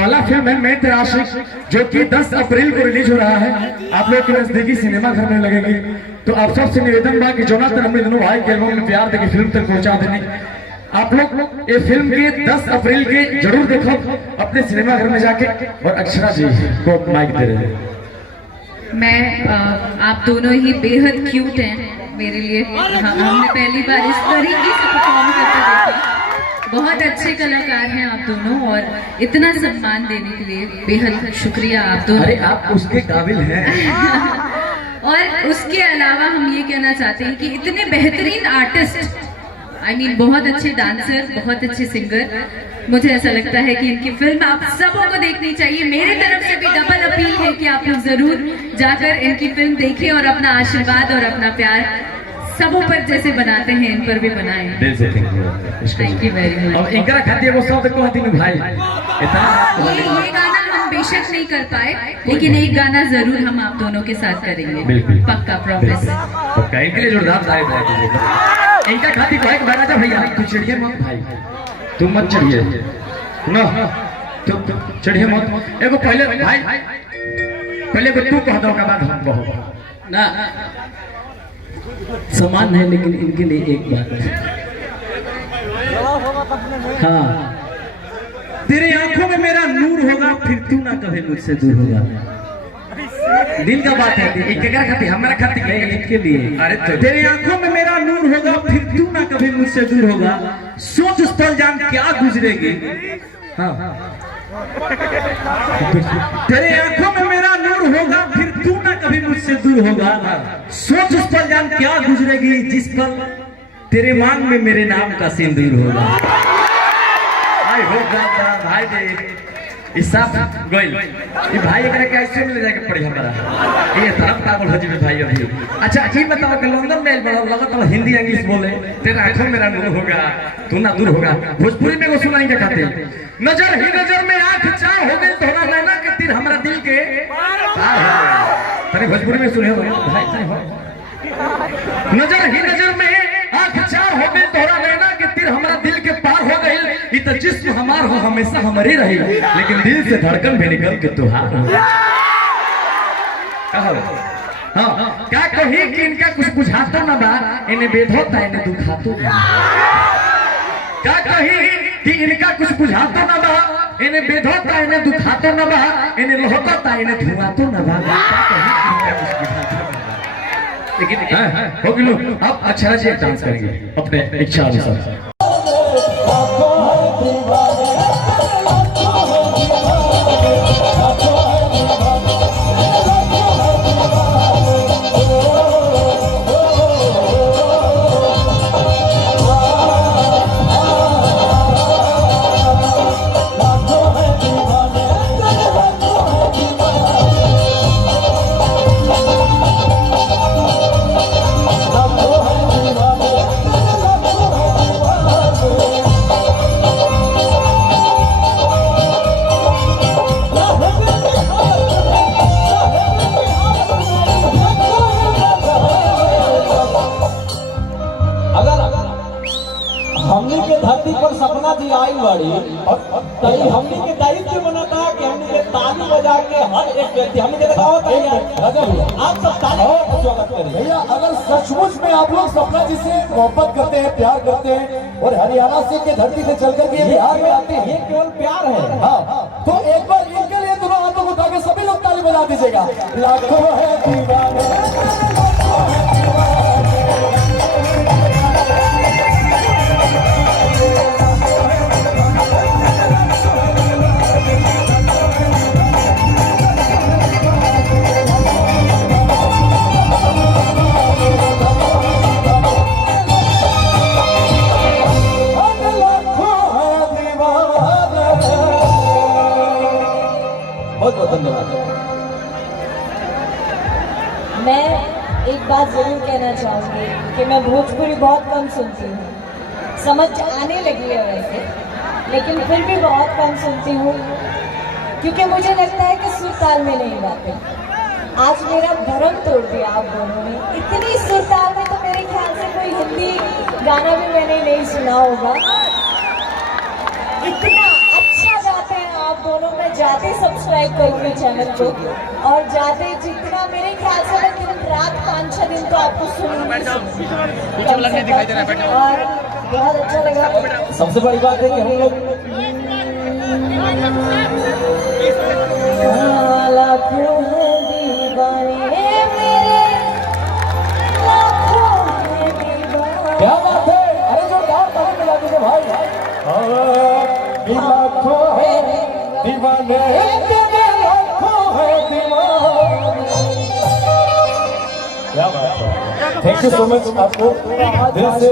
पहला फिल्म है मैं तेरा आशिक, जो कि 10 अप्रैल को रिलीज हो रहा है। आप लोग के नजदीकी सिनेमा घर में लगेगी। तो आप सबसे निवेदन बा कि जोनाथन हमने दोनों भाई के एल्बम में प्यार देके फिल्म तक पहुंचा देने। आप लोग ये फिल्म के 10 अप्रैल के जरूर देखो अपने सिनेमा घर में जाके। और अक्षरा जी को माइक दे रहे हैं। मैं आप दोनों ही बेहद क्यूट हैं मेरे लिए। हमने पहली बार इस तरीके से परफॉर्म करते देखा। बहुत अच्छे कलाकार हैं आप दोनों और इतना सम्मान देने के लिए बेहद शुक्रिया आप दोनों। अरे आप उसके काबिल हैं। और उसके अलावा हम ये कहना चाहते हैं कि इतने बेहतरीन आर्टिस्ट, I mean, बहुत अच्छे डांसर, बहुत अच्छे सिंगर। मुझे ऐसा लगता है कि इनकी फिल्म आप सबों को देखनी चाहिए। मेरी तरफ से भी डबल अपील है कि आप लोग जरूर जाकर इनकी फिल्म देखें और अपना आशीर्वाद और अपना प्यार सबों पर जैसे बनाते हैं इन पर भी बनाएं। Thank you very much. अब इनका खातिर वो शब्द को हती भाई इतना ये गाना हम बेशक नहीं कर पाए, लेकिन एक गाना जरूर हम आप दोनों के साथ करेंगे। बिल्कुल पक्का, प्रॉमिस। पक्का। इनके लिए जोरदार तारीफ है। इनका खातिर कोई बना जा भैया, तू चढ़िए मत भाई, तू मत चढ़िए ना, तू चढ़िए मत। एगो पहले भाई पहले को तू कह दो के बाद हम कहो ना। समान है लेकिन इनके लिए एक बात है। हाँ, तेरे आंखों में मेरा नूर होगा, फिर तू ना कभी मुझसे दूर होगा। दिल का बात है। इनके खातिर हमारा खातिर इनके लिए। अरे तो तेरे आंखों में मेरा नूर होगा, फिर तू ना कभी मुझसे दूर होगा। सोच उस पल जान क्या गुजरेगी। हाँ, तेरे आंखों में मेरा नूर होगा, फिर तू ना कभी मुझसे दूर होगा। सोच उस पल जान क्या गुजरेगी, जिस पल तेरे मांग में मेरे नाम का सिंदूर होगा। भाई हो भाई दे इसाफ गोइल ये भाई एकरा कैसे मिल जाके पड़ी हमारा ये तरफ पागल हो जीवे भाई अभी। अच्छा ये बताओ कि लंदन में बड़ा लगत है हिंदी इंग्लिश बोले, तेरा आंखों में मेरा नूर होगा, तू ना दूर होगा। भोजपुरी में वो सुनाएंगे खाते नजर ही नजर में आंख चार हो गई, तोरा नैना के तीर हमरा दिल के पार हो गए। तने भोजपुरी में सुने हो भाई हो नजर ही नजर में आंख चार हो गई, तोरा नैना के तीर हमरा दिल के पार हो गई। इतना जिस्म हमार हो हमेशा हमारे रही, लेकिन दिल से धड़कन भी निकल के तुहार हो। हाँ, क्या कही कि इनका कुछ बुझातो ना बा, इन्हें बेधोता इन्हें दुखातो ना। क्या कही कि इनका कुछ बुझातो ना बा, इन्हें बेधोता इन्हें दुखातो ना बा, इन्हें लहकाता इन्हें धुआतो ना बा। लेकिन हो गया। अब अच्छा से डांस करेंगे अपने इच्छा अनुसार। हमनी के धरती पर सपना जी आई बाड़ी तई हमनी के दायित्व बनाता कि हमनी के ताली बजा के हर एक व्यक्ति हमनी के दिखावत है आप सब ताली का स्वागत करें। भैया अगर सचमुच में आप लोग सपना जी से मोहब्बत करते हैं, प्यार करते हैं और हरियाणा से के धरती से चल करके बिहार में आते हैं, ये केवल प्यार है। हाँ, तो एक बार इनके लिए दोनों हाथों को उठा के सभी लोग ताली बजा दीजिएगा। लाखों है दीवाने मैं एक बात जरूर कहना चाहूँगी कि मैं भोजपुरी बहुत कम सुनती हूँ, समझ आने लगी है वैसे, लेकिन फिर भी बहुत कम सुनती हूँ क्योंकि मुझे लगता है कि सुर ताल में नहीं गाते। आज मेरा भरम तोड़ दिया आप दोनों ने। इतनी सुर ताल में तो मेरे ख्याल से कोई हिंदी गाना भी मैंने नहीं सुना होगा। इतना अच्छा गाते हैं आप दोनों। मैं सब्सक्राइब करूंगी चैनल को, और जाते जितना मेरे ख्याल से मैं दिन रात 5-6 दिन तो आपको सुनूंगी और बहुत अच्छा लगा। सबसे बड़ी बात है कि हम लोग लाखों हैं दीवाने मेरे, लाखों हैं दीवाने। क्या बात है, अरे जो गाँव ताली मिला दीजिए भाई। लाखों है दीवाने तेरे, लाखों है दीवाने। क्या बात है, थैंक यू सो मच आपको दिल से